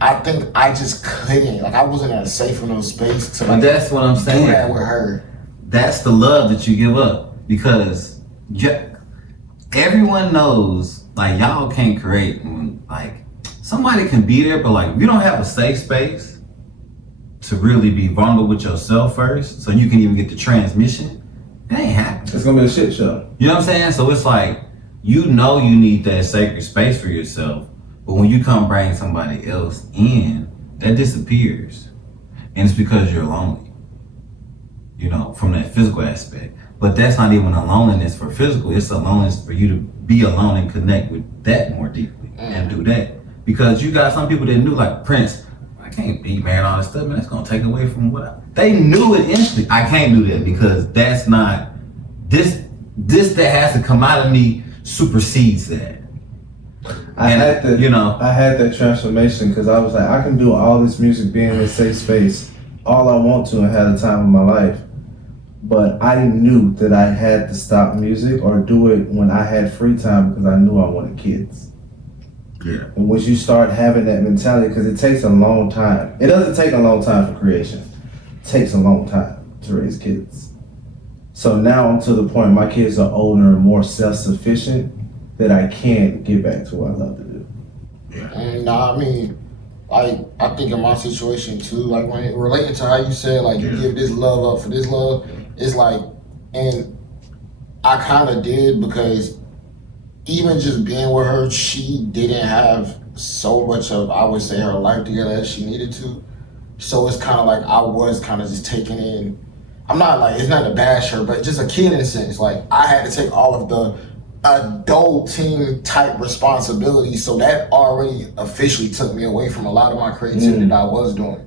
I think I just couldn't, like I wasn't in a safe enough space to But like that's what I'm do saying. that with her. That's the love that you give up because everyone knows like y'all can't create when like somebody can be there, but like if you don't have a safe space to really be vulnerable with yourself first, so you can even get the transmission, it ain't happening. It's gonna be a shit show. You know what I'm saying? So it's like you know you need that sacred space for yourself, but when you come bring somebody else in, that disappears, and it's because you're lonely. From that physical aspect. But that's not even a loneliness for physical. It's a loneliness for you to be alone and connect with that more deeply and do that. Because you got some people that knew, like Prince, I can't be married all this stuff, man. That's gonna take away from they knew it instantly. I can't do that because that's not this that has to come out of me supersedes that. I had that transformation because I was like, I can do all this music, being in a safe space, all I want to, and have the time of my life. But I knew that I had to stop music or do it when I had free time because I knew I wanted kids. Yeah. And once you start having that mentality, because it takes a long time. It doesn't take a long time for creation. It takes a long time to raise kids. So now I'm to the point my kids are older and more self-sufficient that I can get back to what I love to do. And I mean, like I think in my situation too, like when it relating to how you said like you give this love up for this love, it's like, and I kind of did because even just being with her, she didn't have so much of, I would say, her life together as she needed to. So it's kind of like I was kind of just taking in. I'm not like, it's not to bash her, but just a kid in a sense. Like I had to take all of the adulting type responsibility, so that already officially took me away from a lot of my creativity that I was doing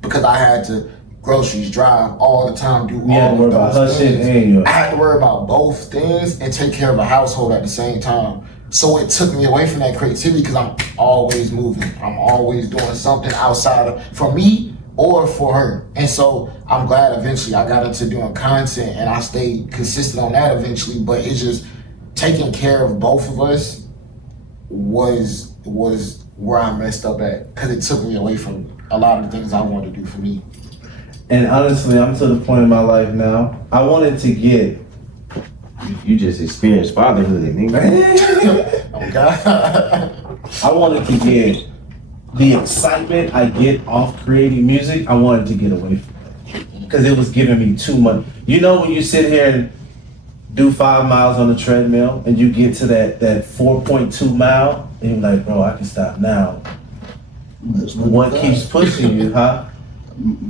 because I had to groceries, drive all the time, do You had to all worry of about those her shit things. and yours. I had to worry about both things and take care of a household at the same time. So it took me away from that creativity because I'm always moving. I'm always doing something outside of, for me or for her. And so I'm glad eventually I got into doing content and I stayed consistent on that eventually, but it's just taking care of both of us was where I messed up at because it took me away from a lot of the things I wanted to do for me. And honestly, I'm to the point in my life now, I wanted to get You just experienced fatherhood, nigga. Oh God. I wanted to get the excitement I get off creating music. I wanted to get away from it because it was giving me too much. You know, when you sit here and do 5 miles on the treadmill and you get to that 4.2 mile and you're like, bro, I can stop now. What keeps pushing you, huh?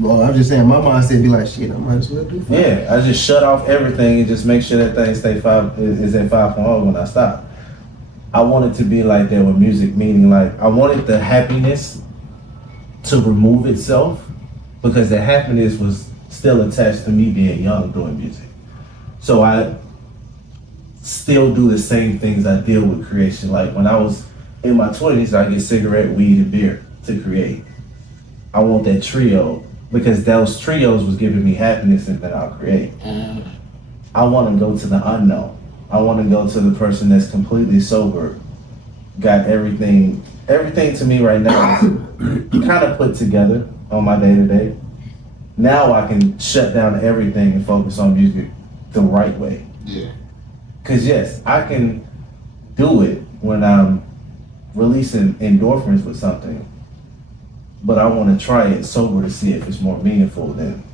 Well, I'm just saying, my mindset be like, shit, I might as well do 5. Yeah, I just shut off everything and just make sure that thing is at 5.0 when I stop. I wanted to be like that with music, meaning like I wanted the happiness to remove itself because the happiness was still attached to me being young doing music. So I still do the same things I did with creation. Like when I was in my 20s, I get cigarette, weed, and beer to create. I want that trio because those trios was giving me happiness and then I'll create. I want to go to the unknown. I want to go to the person that's completely sober, got everything to me right now is kind of put together on my day to day. Now I can shut down everything and focus on music the right way. Yeah. Cause yes, I can do it when I'm releasing endorphins with something, but I want to try it sober to see if it's more meaningful than,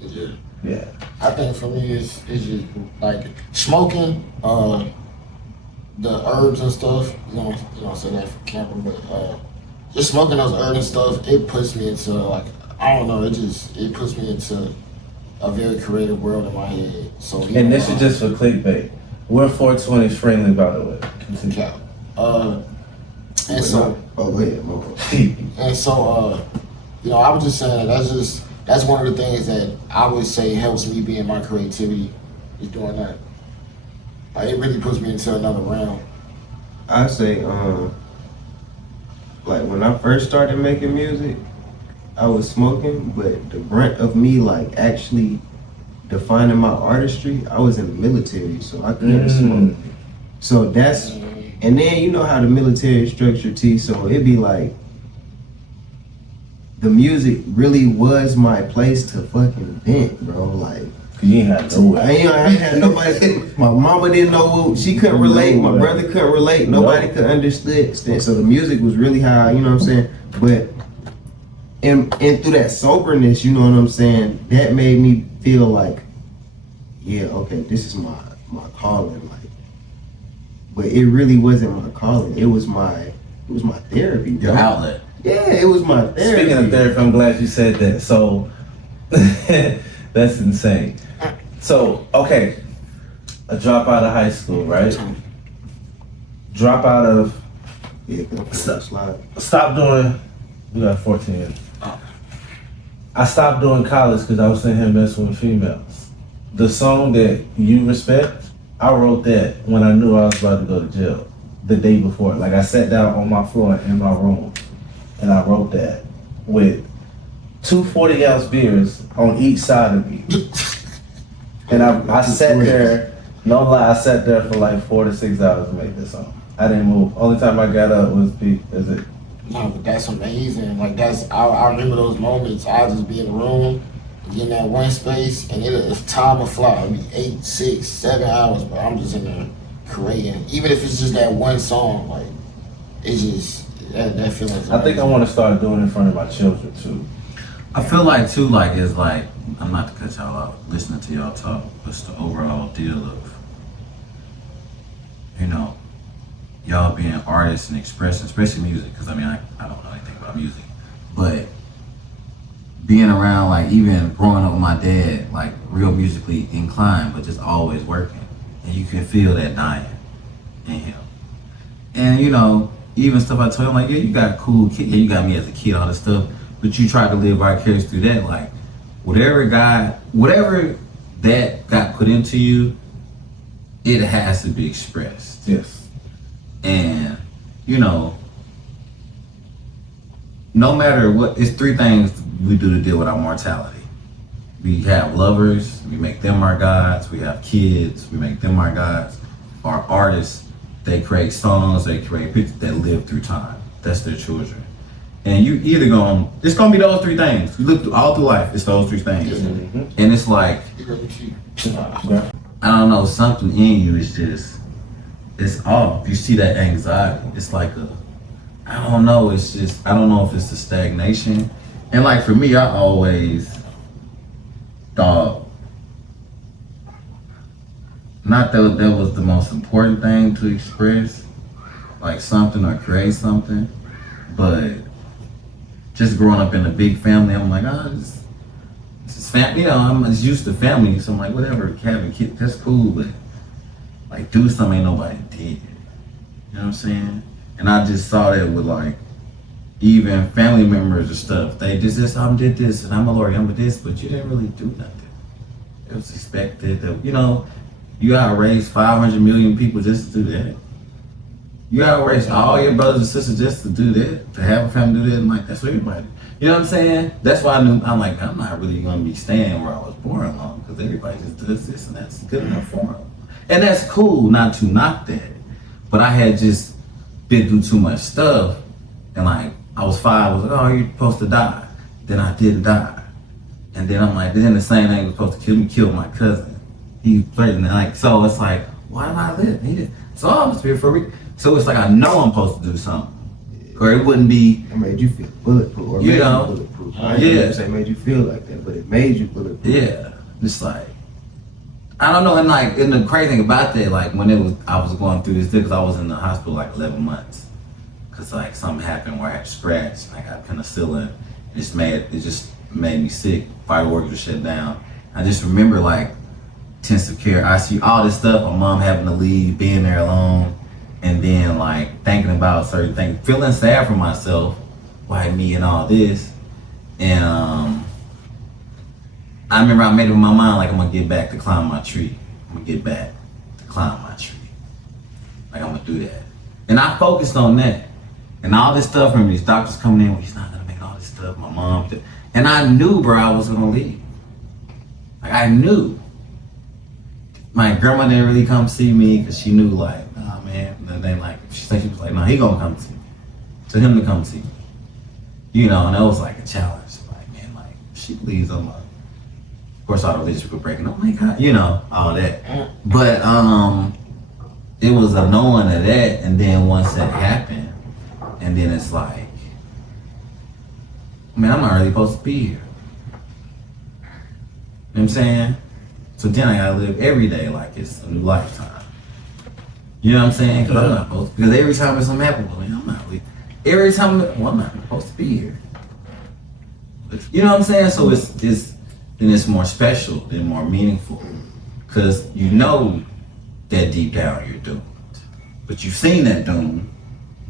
Yeah. yeah. I think for me, it's just like smoking, the herbs and stuff. You know, say that for camping, but just smoking those herbs and stuff, it puts me into like I don't know, it puts me into a very creative world in my head. So And this is just for clickbait. We're 420 friendly, by the way. Continue. cap. And so Oh, go ahead, Mo. and so you know, I was just saying that's one of the things that I would say helps me be in my creativity is doing that. Like it really puts me into another realm. I say, like when I first started making music, I was smoking, but the brunt of me like actually defining my artistry, I was in the military, so I couldn't smoke. So that's, and then you know how the military is structured, T, so it'd be like, the music really was my place to fucking vent, bro, like, You ain't had to do it. I ain't had nobody. My mama didn't know. She couldn't relate. My brother couldn't relate. Nobody could understand. So the music was really high. You know what I'm saying? But and through that soberness, you know what I'm saying. That made me feel like, yeah, okay, this is my calling. Like, but it really wasn't my calling. It was my therapy. Your bro. outlet. Yeah, it was my therapy. Speaking of therapy, I'm glad you said that. So that's insane. So, okay, a drop out of high school, right? Drop out of, Yeah, slide. stop doing, we got 14 years. I stopped doing college because I was sitting here messing with females. The song that you respect, I wrote that when I knew I was about to go to jail the day before. Like I sat down on my floor in my room and I wrote that with 2 40-ounce beers on each side of me. And I sat there, no lie, I sat there for like 4 to 6 hours to make this song. I didn't move. Only time I got up was beat. That's it. No, but that's amazing. Like I remember those moments. I'll just be in the room, be in that one space, and it's time to fly. It'll be 8, 6, 7 hours, but I'm just in there creating. Even if it's just that one song, like it's just that feeling. I think I want to start doing it in front of my children too. I feel like too, like it's like I'm not to cut y'all out, listening to y'all talk, but it's the overall deal of, you know, y'all being artists and expressing, especially music, because I mean I don't know anything about music, but being around, like even growing up with my dad, like real musically inclined, but just always working, and you can feel that dying in him. And you know, even stuff I told him, like, yeah, you got a cool kid, yeah, you got me as a kid, all this stuff, but you try to live vicariously through that, like whatever that got put into you, it has to be expressed. Yes. And you know, no matter what, it's 3 things we do to deal with our mortality. We have lovers, we make them our gods. We have kids, we make them our gods. Our artists, they create songs, they create pictures that live through time. That's their children. And you either it's gonna be those 3 things. You look through, all through life, it's those 3 things. Mm-hmm. And it's like, I don't know, something in you is just, it's off. You see that anxiety. It's like I don't know, it's just, I don't know if it's the stagnation. And like for me, I always thought, not that that was the most important thing to express, like something or create something, but just growing up in a big family, I'm like, it's family, you know, I'm just used to family, so I'm like, whatever, having kids, that's cool, but like do something ain't nobody did. know what I'm saying? And I just saw that with like even family members and stuff. They just did this and I'm a lawyer, I'm a this, but you didn't really do nothing. It was expected that, you know, you gotta raise 500 million people just to do that. You gotta raise all your brothers and sisters just to do that, to have a family do that, and like that's for everybody. You know what I'm saying? That's why I'm like, I'm not really gonna be staying where I was born long, because everybody just does this and that's good enough for them. And that's cool not to knock that. But I had just been through too much stuff, and like, I was 5, I was like, oh, you're supposed to die. Then I didn't die. And then I'm like, then the same thing was supposed to kill me, killed my cousin. He played, like, so it's like, why did I live? He did. So I was here for a reason. So it's like, I know I'm supposed to do something. Or it wouldn't be, It made you feel bulletproof. Or You made know, bulletproof. I didn't yeah. say it made you feel like that, but it made you bulletproof. yeah, it's like, I don't know. And the crazy thing about that, like when I was going through this, because I was in the hospital like 11 months. Cause like something happened where I had scratched, and I got penicillin. It just made me sick. Vital organs were shut down. I just remember like intensive care, ICU, all this stuff. My mom having to leave, being there alone, and then like thinking about certain things, feeling sad for myself, why me and all this. And I remember I made up my mind like I'm gonna get back to climb my tree. I'm gonna get back to climb my tree. Like I'm gonna do that. And I focused on that. And all this stuff from these doctors coming in, well, he's not gonna make all this stuff, my mom did. And I knew, bro, I was gonna leave. Like I knew. My grandma didn't really come see me because she knew like, nah man, and then like, she was like, no, he gonna come see me. To him to come see me. You know, and that was like a challenge. Like, man, like, she believes I'm a, of course all the religious people breaking, oh my God, you know, all that. But it was a knowing of that, and then once that happened, and then it's like, man, I'm not really supposed to be here. You know what I'm saying? So then I gotta live every day like it's a new lifetime. You know what I'm saying? Because I'm not supposed to, because every time something happens, well, I'm not really, every time, well, I'm not supposed to be here. But, you know what I'm saying? So then it's more special, then more meaningful. Because you know that deep down you're doomed. But you've seen that doom,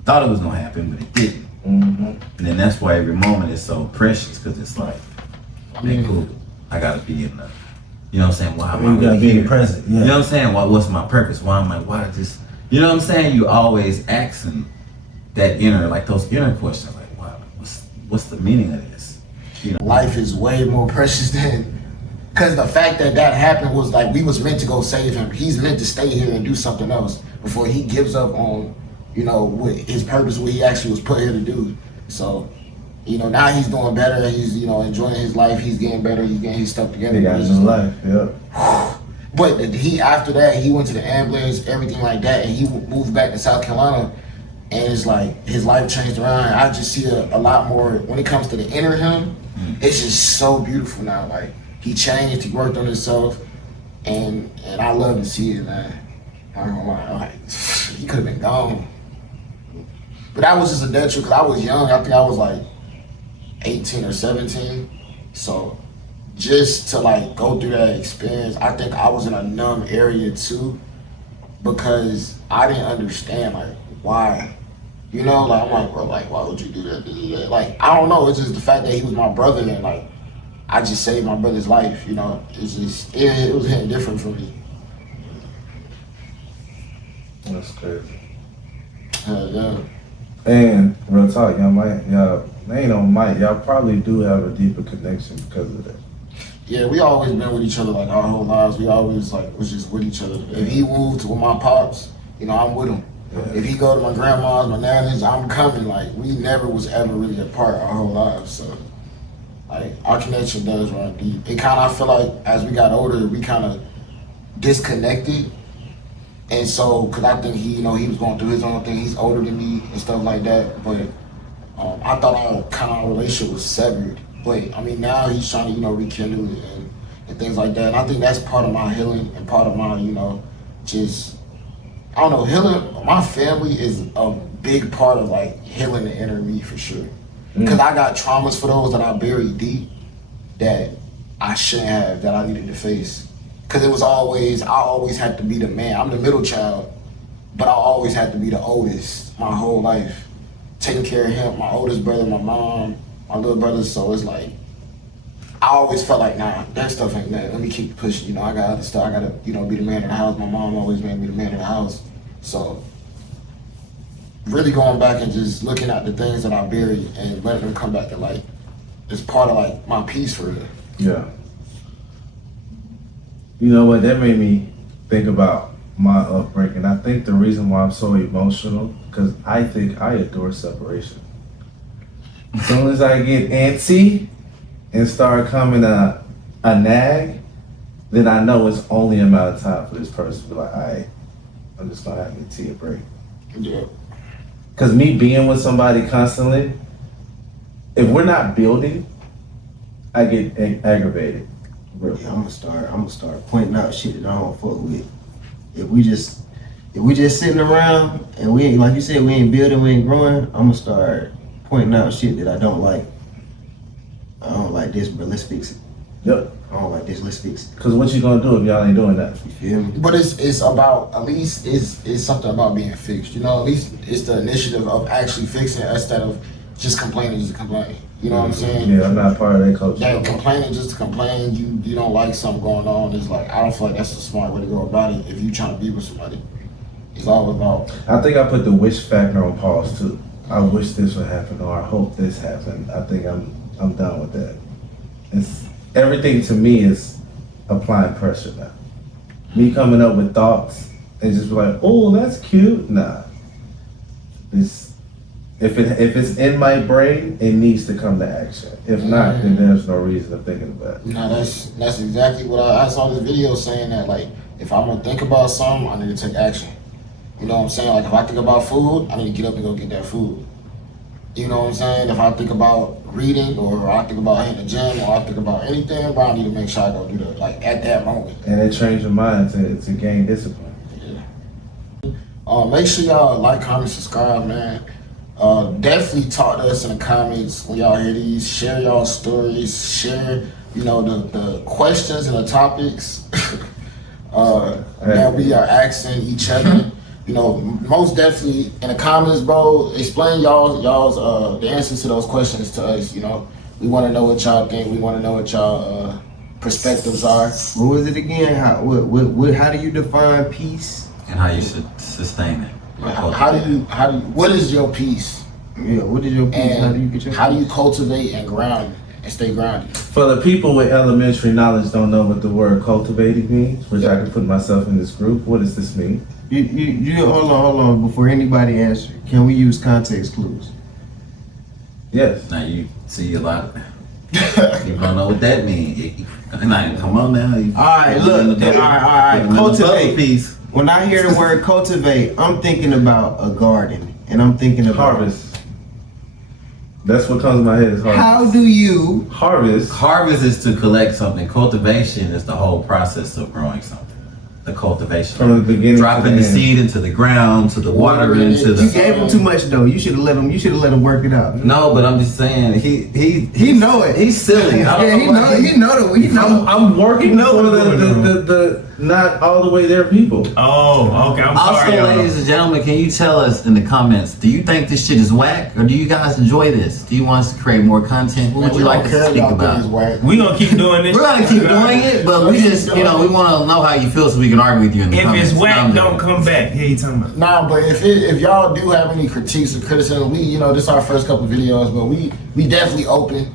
thought it was gonna happen, but it didn't. And then that's why every moment is so precious, because it's like, man, cool, I gotta be in the, you know what I'm saying? Why am I You gotta really be in here? the present. You know Yeah. what I'm saying? What's my purpose? You know what I'm saying? You always asking that inner, like those inner questions, like, wow, what's the meaning of this? Life is way more precious than, because the fact that happened was like we was meant to go save him. He's meant to stay here and do something else before he gives up on, you know, what his purpose, what he actually was put here to do. So, you know, now he's doing better. He's, you know, enjoying his life. He's getting better. He's getting his stuff together. He got his life, yeah. But after that, he went to the ambulance, everything like that, and he moved back to South Carolina. And it's like his life changed around. I just see a lot more when it comes to the inner him. It's just so beautiful now. Like he changed, he worked on himself, and I love to see it, man. I'm not gonna lie, like he could have been gone. But that was just a dead truth because I was young. I think I was like 18 or 17. So just to like go through that experience, I think I was in a numb area too because I didn't understand like why. You know, like I'm like, bro, like why would you do that? Like I don't know. It's just the fact that he was my brother and like I just saved my brother's life. You know, it's just it was hitting different for me. That's crazy. Yeah. And real talk, y'all ain't on mic. Y'all probably do have a deeper connection because of that. Yeah, we always been with each other like our whole lives. We always like was just with each other. If he moved with my pops, you know, I'm with him. Yeah. If he go to my grandma's, my nanny's, I'm coming. Like we never was ever really apart our whole lives. So like our connection does run deep. It kind of, I feel like as we got older, we kind of disconnected. And so, cause I think he, you know, he was going through his own thing. He's older than me and stuff like that. But I thought our relationship was severed. But I mean, now he's trying to, you know, rekindle it and things like that. And I think that's part of my healing and part of my, you know, just, I don't know, healing. My family is a big part of like healing the inner me for sure. Because I got traumas for those that I buried deep that I shouldn't have, that I needed to face. Because it was always, I always had to be the man. I'm the middle child, but I always had to be the oldest my whole life, taking care of him, my oldest brother, my mom, my little brother. So it's like I always felt like, nah, that stuff ain't that. Let me keep pushing. You know, I got other stuff. I gotta, you know, be the man of the house. My mom always made me the man of the house. So really going back and just looking at the things that I buried and letting them come back to light is part of like my peace for real. Yeah. You know what? That made me think about my upbringing. I think the reason why I'm so emotional, because I think I adore separation. As soon as I get antsy and start coming a nag, then I know it's only a matter of time for this person to be like, all right, I'm just gonna have to take a break. Yeah. Because me being with somebody constantly, if we're not building, I get aggravated. Really. Yeah, I'm gonna start pointing out shit that I don't fuck with. If we just sitting around and we ain't, like you said, we ain't building, we ain't growing, I'm gonna start pointing out shit that I don't like. I don't like this, but let's fix it. Yep. I don't like this, let's fix it. Because what you gonna do if y'all ain't doing that? You feel me? But it's about, at least it's something about being fixed. You know, at least it's the initiative of actually fixing it instead of just complaining just to complain. You know what I'm saying? Yeah, I'm not part of that culture. That complaining just to complain, you don't like something going on, is like, I don't feel like that's the smart way to go about it if you trying to be with somebody. It's all about, I think I put the wish factor on pause too. I wish this would happen or I hope this happened. I think I'm done with that. It's everything to me is applying pressure now. Me coming up with thoughts and just be like, oh, that's cute. Nah. If it's in my brain, it needs to come to action. If not, then there's no reason to thinking about it. no, that's exactly what I saw this video saying that, like, if I'm gonna think about something, I need to take action. You know what I'm saying? Like, if I think about food, I need to get up and go get that food. You know what I'm saying? If I think about reading, or I think about hitting the gym, or I think about anything, bro, I need to make sure I go do that, like, at that moment. And it changed your mind to gain discipline. Make sure y'all like, comment, subscribe, man. Definitely talk to us in the comments when y'all hear these. Share y'all stories. Share, you know, the questions and the topics that we are asking each other. You know, most definitely in the comments, bro. Explain y'all's the answers to those questions to us. You know, we want to know what y'all think. We want to know what y'all perspectives are. What was it again? How do you define peace? And how you should sustain it. How do you what is your peace? Yeah, what is your peace? And How do you get your how do you cultivate and ground and stay grounded? For the people with elementary knowledge don't know what the word cultivating means, which I can put myself in this group. What does this mean? You hold on before anybody answers. Can we use context clues? Yes. Now you see a lot. You don't know what that means. Now, come on now. All right, look. All right. Cultivate. Piece. When I hear the word cultivate, I'm thinking about a garden, and I'm thinking about Harvest. That's what comes to my head is harvest. How do you Harvest. Harvest is to collect something. Cultivation is the whole process of growing something. The cultivation. From the beginning dropping to the the end. seed into the ground, to the watering, to You the. gave him too much though. You should have let him work it out. No, but I'm just saying he know it. He's silly. I don't know why He know. I'm working know for what's going on. the not all the way there people. Oh, okay. I'm Also, sorry, y'all. ladies and gentlemen, can you tell us in the comments, do you think this shit is whack, or do you guys enjoy this? Do you want us to create more content? What would you like us to speak about? We gonna keep doing this. We're gonna keep doing it, but we just, we want to know how you feel so we can argue with you in the If comments. it's whack, No, I'm don't joking. come back. Here you talking about? Nah, but if y'all do have any critiques or criticism, we, you know, this is our first couple videos, but we definitely open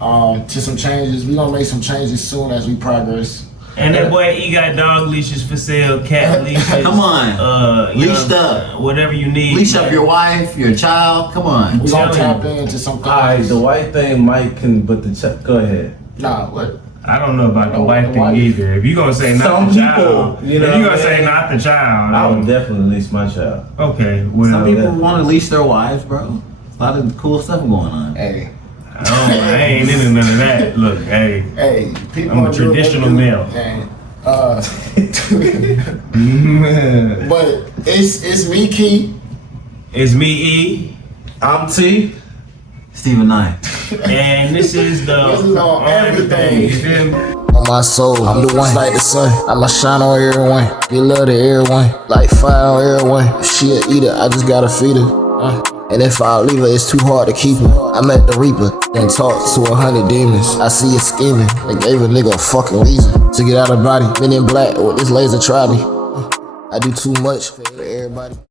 to some changes. We gonna make some changes soon as we progress. And that boy, he got dog leashes for sale, cat leashes. Come on. you Leashed know, up. whatever you need. Leash up your wife, your child. Come on. We gonna telling tap into some Alright, things. the white thing Mike can but go ahead. Nah, what? I don't know about the Oh, wife the thing wife. either. If you gonna say not Some the child, people, you know if you what gonna I say mean? not the child, I would definitely lease my child. okay. Well, Some people want to leash their wives, bro. A lot of cool stuff going on. Hey, I ain't into none of that. Look, hey, people. I'm a gonna do what they traditional do. male. Hey, man. but it's me, Key. It's me, E, I'm T. Stephen Knight. and this is the This is on everything. You feel me? on my soul. I'm the one like the sun. I'ma shine on everyone. Give love to everyone. Like fire on everyone. If she a eater, I just gotta feed her. And if I leave her, it's too hard to keep her. I met the Reaper and talked to 100 demons. I see it scheming. They gave a nigga a fucking reason to get out of body. Men in black with this laser try me. I do too much for everybody.